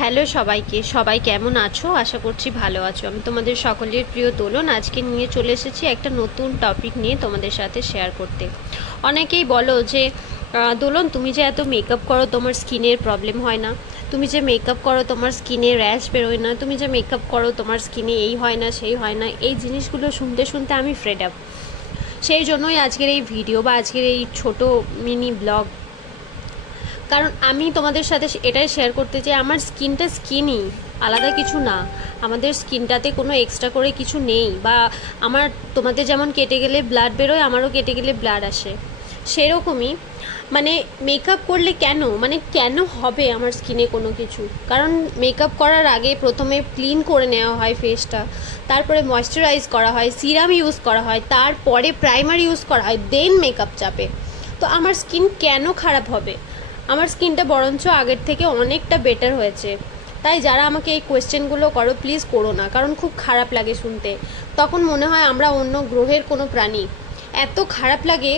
Hello সবাইকে, সবাই কেমন আছো? আশা করছি ভালো আছো। আমি তোমাদের সকলের প্রিয় দোলন আজকে নিয়ে চলে এসেছি একটা নতুন টপিক নিয়ে তোমাদের সাথে শেয়ার করতে। অনেকেই বলো যে দোলন, তুমি যে এত মেকআপ করো তোমার স্কিনের প্রবলেম হয় না, তুমি যে মেকআপ করো তোমার স্কিনে র্যাশ বেরোয় না, তুমি যে মেকআপ করো তোমার স্কিনে এই হয় না সেই হয় না। এই জিনিসগুলো শুনতে শুনতে আমি ফ্রেড আপ। সেই জন্যই আজকের এই ভিডিও বা আজকের এই ছোট মিনি ব্লগ। কারণ আমি তোমাদের সাথে এটাই শেয়ার করতে চাই, আমার স্কিনটা স্কিনই, আলাদা কিছু না। আমাদের স্কিনটাতে কোনো এক্সট্রা করে কিছু নেই। বা আমার তোমাদের যেমন কেটে গেলে ব্লাড বেরোয়, আমারও কেটে গেলে ব্লাড আসে, সেরকমই মানে মেকআপ করলে কেন হবে আমার স্কিনে কোনো কিছু? কারণ মেকআপ করার আগে প্রথমে ক্লিন করে নেওয়া হয় ফেসটা, তারপরে ময়শ্চারাইজ করা হয়, সিরাম ইউজ করা হয়, তারপরে প্রাইমার ইউজ করা হয়, দেন মেকআপ চাপে। তো আমার স্কিন কেন খারাপ হবে? আমার স্কিনটা বরঞ্চ আগের থেকে অনেকটা বেটার হয়েছে। তাই যারা আমাকে এই কোয়েশ্চেনগুলো করো, প্লিজ করো না, কারণ খুব খারাপ লাগে শুনতে। তখন মনে হয় আমরা অন্য গ্রহের কোনো প্রাণী। এত খারাপ লাগে,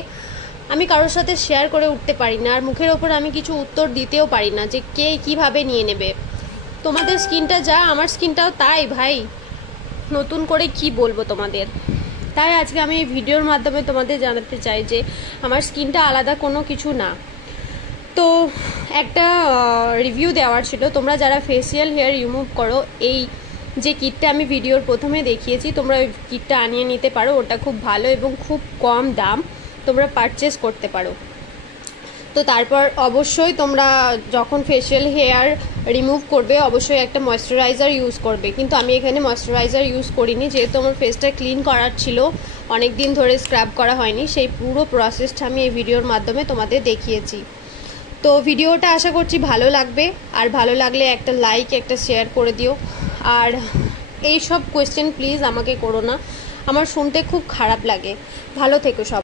আমি কারোর সাথে শেয়ার করে উঠতে পারি না, আর মুখের ওপর আমি কিছু উত্তর দিতেও পারি না যে কে কীভাবে নিয়ে নেবে। তোমাদের স্কিনটা যা, আমার স্কিনটাও তাই ভাই, নতুন করে কি বলবো তোমাদের। তাই আজকে আমি এই ভিডিওর মাধ্যমে তোমাদের জানাতে চাই যে আমার স্কিনটা আলাদা কোনো কিছু না। তো একটা রিভিউ দেওয়ার ছিল, তোমরা যারা ফেসিয়াল হেয়ার রিমুভ করো, এই যে কিটটা আমি ভিডিওর প্রথমে দেখিয়েছি, তোমরা ওই কিটটা আনিয়ে নিতে পারো। ওটা খুব ভালো এবং খুব কম দাম, তোমরা পারচেস করতে পারো। তো তারপর অবশ্যই তোমরা যখন ফেসিয়াল হেয়ার রিমুভ করবে অবশ্যই একটা ময়শ্চারাইজার ইউজ করবে। কিন্তু আমি এখানে ময়শ্চারাইজার ইউজ করিনি, যেহেতু আমার ফেসটা ক্লিন করার ছিল, অনেক দিন ধরে স্ক্রাব করা হয়নি। সেই পুরো প্রসেসটা আমি এই ভিডিওর মাধ্যমে তোমাদের দেখিয়েছি। তো ভিডিওটা আশা করছি ভালো লাগবে, আর ভালো লাগলে একটা লাইক, একটা শেয়ার করে দিও। আর এই সব কোয়েশ্চেন প্লিজ আমাকে করো না, আমার শুনতে খুব খারাপ লাগে। ভালো থেকো সব।